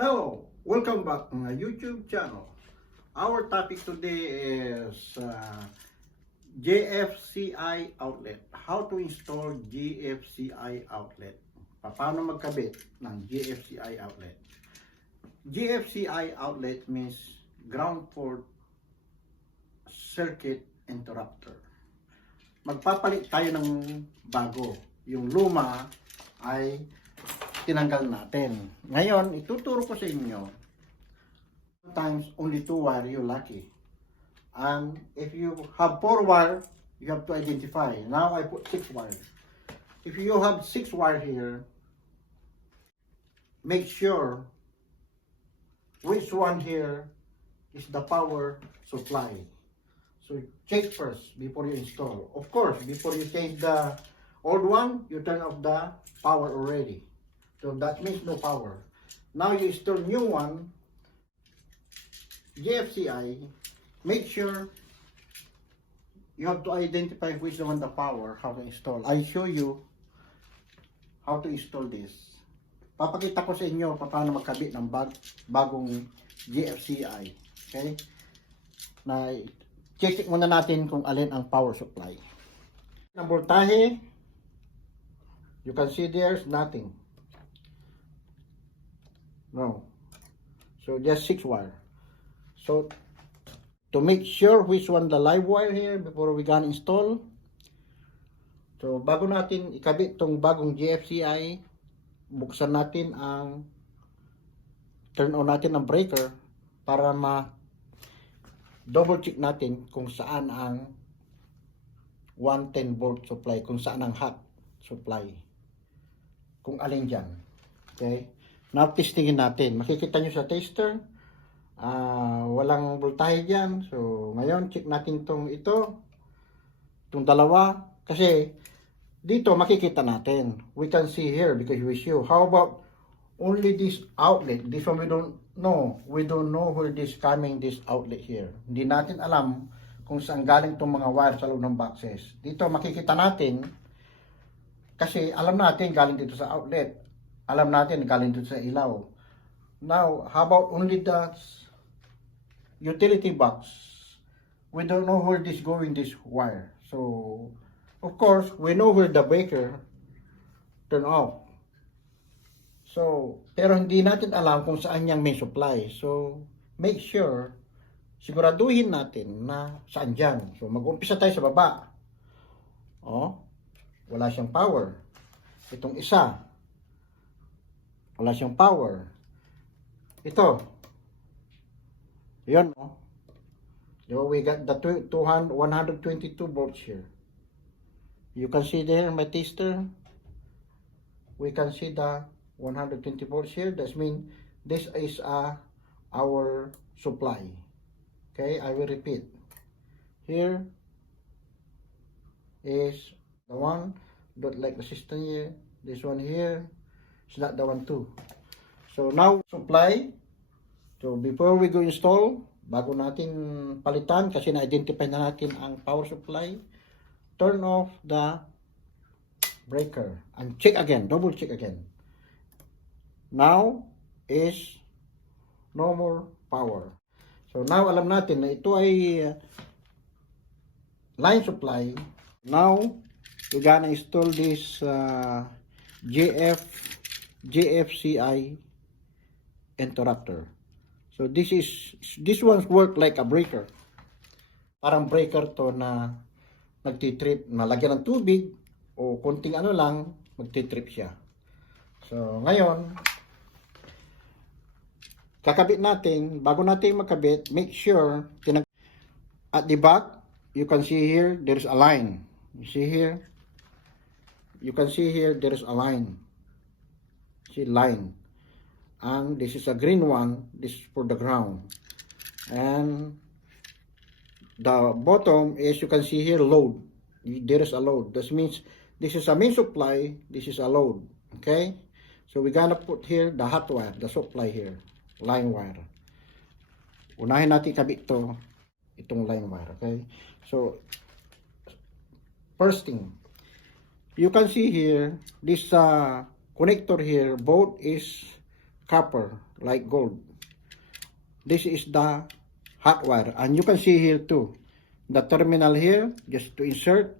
Hello, welcome back to my YouTube channel. Our topic today is GFCI outlet. How to install GFCI outlet. Paano magkabit ng GFCI outlet? GFCI outlet means ground fault circuit interrupter. Magpapalit tayo ng bago. Yung luma ay tinanggal natin. Ngayon, ituturo ko sa inyo. Sometimes only 2 wire, you're lucky. And if you have 4 wire, you have to identify. Now I put 6 wire. If you have 6 wire here, make sure which one here is the power supply. So check first before you install. Of course, before you change the old one, you turn off the power already. So that means no power. Now you install new one, GFCI. Make sure you have to identify which one the power, how to install. I show you how to install this. Papakita ko sa inyo paano magkabit ng bagong GFCI. Okay? Na check muna natin kung alin ang power supply. Ang voltahe, you can see there's nothing. No. So just 6 wire. So to make sure which one the live wire here before we gonna install. So bago natin ikabit tong bagong GFCI, buksan natin ang turn on natin ang breaker para double check natin kung saan ang 110 volt supply, kung saan ang hot supply, kung alin dyan. Okay, now testingin natin. Makikita nyo sa tester walang voltahe dyan. So ngayon check natin itong dalawa, kasi dito makikita natin, we can see here because we show. How about only this outlet? This one we don't know where this coming, this outlet here. Hindi natin alam kung saan galing itong mga wire sa loob ng boxes. Dito makikita natin kasi alam natin galing dito sa outlet, alam natin galing dito sa ilaw. Now how about only the utility box? We don't know where this going, this wire. So of course we know where the breaker turn off. So, pero hindi natin alam kung saan yung main supply. So, make sure, siguraduhin natin na saan dyan. So, mag-umpisa tayo sa baba. Oh, wala siyang power. Itong isa, wala siyang power. Ito, yun, oh. So, we got the 122 volts here. You can see there, my tester, we can see the 120 volts here. That means this is our supply. Okay, I will repeat. Here is the one dot like resistance here. This one here is not the one too. So now supply. So before we go install, bago natin palitan, kasi na-identify na natin ang power supply, turn off the breaker and check again, double check again. Now is no more power. So now alam natin na ito ay line supply. Now we're gonna install this GFCI interrupter. So this one's work like a breaker. Parang breaker to na nagtitrip, nalagyan ng tubig o konting ano lang, magtitrip siya. So ngayon, kakabit natin. Bago natin makabit, make sure at the back, you can see here there's a line. You see here, you can see here there's a line. See, line. And this is a green one. This is for the ground. And the bottom is, you can see here, load. There is a load. That means this is a main supply, this is a load. Okay, so we're gonna put here the hot wire, the supply here, line wire. Unahin natin kabit itong line wire. Okay, so first thing, you can see here this connector here, both is copper like gold. This is the hot wire, and you can see here too the terminal here, just to insert.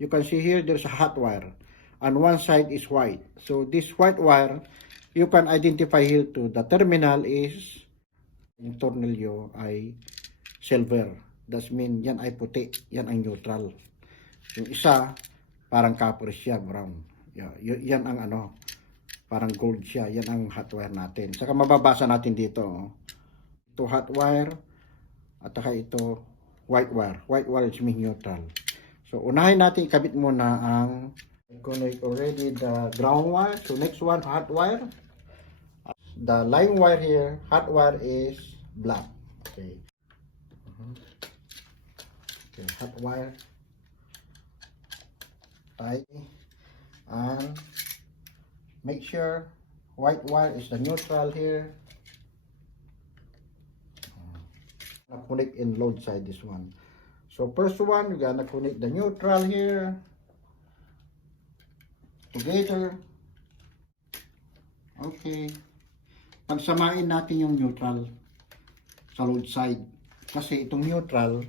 You can see here there's a hot wire, and one side is white. So this white wire, you can identify here too, the terminal is yung tornilyo ay silver. That mean yan ay puti, yan ay neutral. Yung isa parang copper siya, brown. Yan ang ano, parang gold siya. Yan ang hot wire natin. Saka mababasa natin dito, oh. Ito hot wire at saka ito white wire. White wire is mean neutral. So unahin natin ikabit muna ang connect already the ground wire. So next one, hot wire. The line wire here, hot wire is black. Okay. Okay, hot wire. Tight. And make sure white wire is the neutral here. Connect in load side this one. So first one, we're gonna connect the neutral here together. Okay. Pagsamain natin yung neutral sa load side. Kasi itong neutral,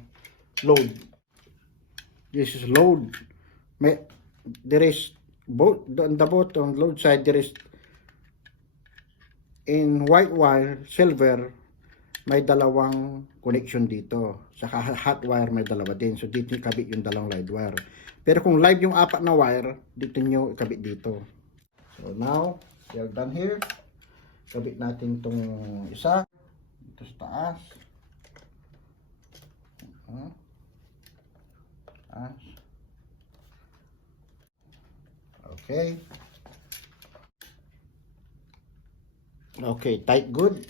load. This is load. There is both on the bottom load side, there is in white wire, silver, may dalawang connection dito. Saka hot wire may dalawa din. So dito ikabit yung dalawang live wire. Pero kung live yung apat na wire, dito nyo ikabit dito. So now, we are done here. Kabit natin itong isa. Dito sa taas. Taas. Okay. Okay, tight good.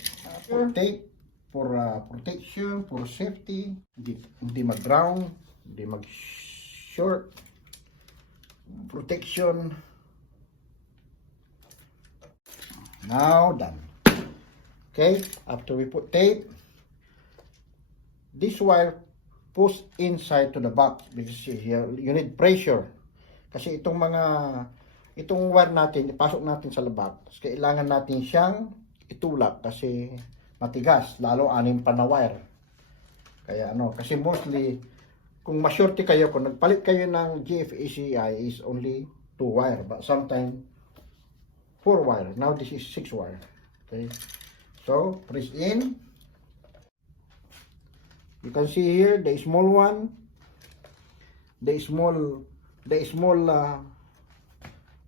Tape. For protection, for safety, hindi mag-ground, hindi mag-short, protection. Now done. Okay, after we put tape, this wire push inside to the box because you need pressure. Kasi itong wire natin, ipasok natin sa box, kailangan natin siyang itulak kasi matigas, lalo anim pa na wire. Kaya kasi mostly kung ma-shorty kayo, kung nagpalit kayo ng GFCI is only 2 wire, but sometimes 4 wire. Now this is 6 wire. Okay, so press in. You can see here the small one, the small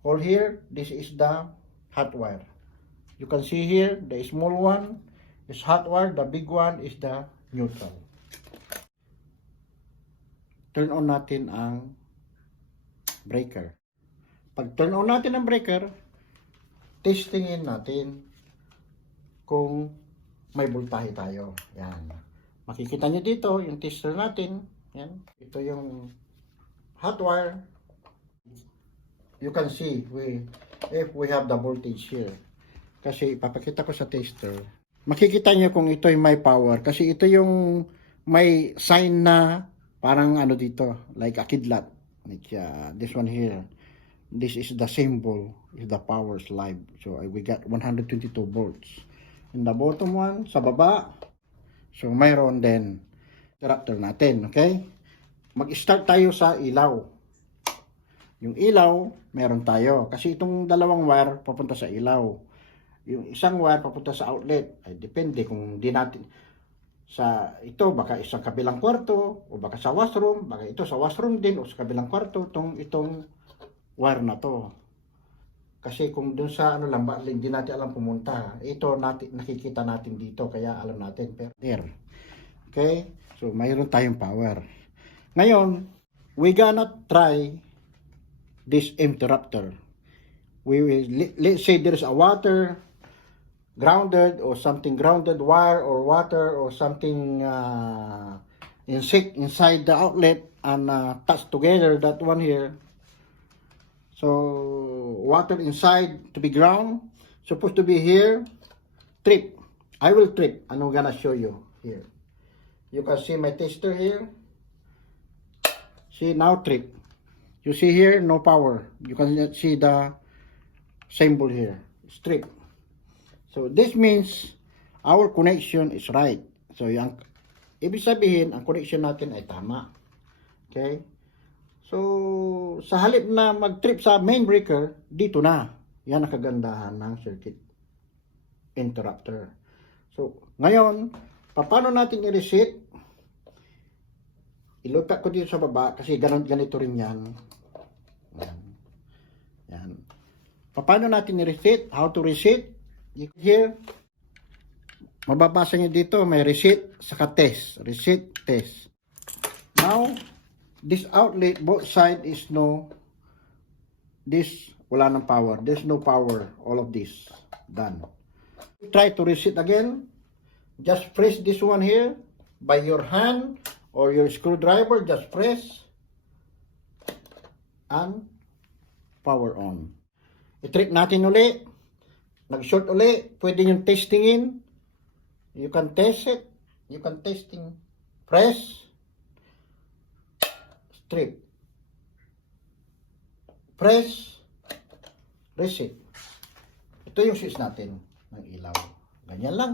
hole here. This is the hot wire. You can see here the small one is hot wire, the big one is the neutral. Turn on natin ang breaker. Pag turn on natin ang breaker, testingin natin kung may voltahe tayo. Yan. Makikita nyo dito yung tester natin. Yan. Ito yung hot wire. You can see if we have the voltage here. Kasi ipapakita ko sa tester. Makikita nyo kung ito ay may power. Kasi ito yung may sign na parang dito, like a kidlat. Like, this one here. This is the symbol, is the power slide. So we got 122 volts. And the bottom one, sa baba, so mayroon din interrupter natin. Okay? Mag-start tayo sa ilaw. Yung ilaw, meron tayo. Kasi itong dalawang wire, papunta sa ilaw. Yung isang wire papunta sa outlet, ay depende kung di natin sa ito, baka isang kabilang kwarto o baka sa washroom, baka ito sa washroom din o sa kabilang kwarto itong wire na to. Kasi kung dun sa lang, hindi natin alam pumunta, ito nakikita natin dito, kaya alam natin. Pero there. Okay? So mayroon tayong power. Ngayon, we gonna try this interrupter. We will, let's say there's a water grounded or something grounded wire or water or something inside the outlet and touch together that one here. So water inside to be ground, supposed to be here. Trip. I will trip and I'm gonna show you here. You can see my tester here. See now trip. You see here no power. You can see the symbol here. Strip. So this means our connection is right. So yung ibig sabihin, ang connection natin ay tama. Okay? So sa halip na mag-trip sa main breaker, dito na. Yan ang kagandahan ng circuit interrupter. So ngayon, paano natin i-reset? Ilutak ko dito sa baba kasi ganito rin yan. Yan. Paano natin i-reset? How to reset? Here, mababasa nyo dito, may reset, saka test. Reset, test. Now, this outlet, both side is no, this, wala ng power. There's no power. All of this, done. Try to reset again. Just press this one here, by your hand, or your screwdriver, just press, and power on. I-trick natin uli. Nag-short uli. Pwede nyo testingin. You can test it. You can testing. Press. Strip. Press. Reset. Ito yung switch natin ng ilaw. Ganyan lang.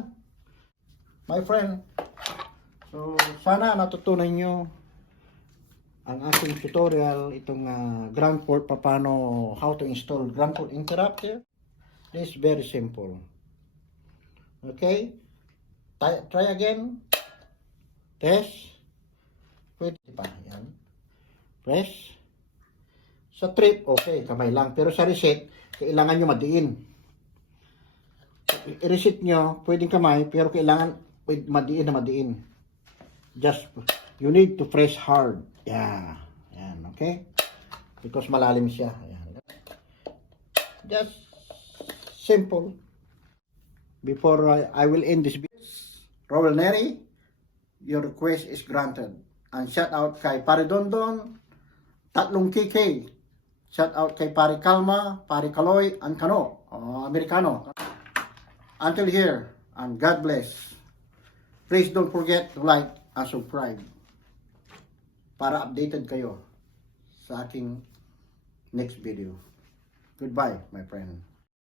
My friend. So, sana natutunan nyo ang aking tutorial, itong ground port, paano, how to install ground port interrupter. This is very simple. Okay? Try again. Test. Pwede pa. Yan. Press. Sa trip, okay, kamay lang. Pero sa reset, kailangan nyo madiin. I-reset nyo, pwedeng kamay, pero kailangan madiin na madiin. Just, you need to press hard. Yeah. Yan, okay? Because malalim siya. Yan. Just simple. Before I will end this video, Rowell Neri, your request is granted. And shout out kay Pare Dondon, tatlong KK. Shout out kay Pare Kalma, Pare Kaloy, and Kano, Americano. Until here, and God bless. Please don't forget to like and subscribe para updated kayo sa aking next video. Goodbye, my friend.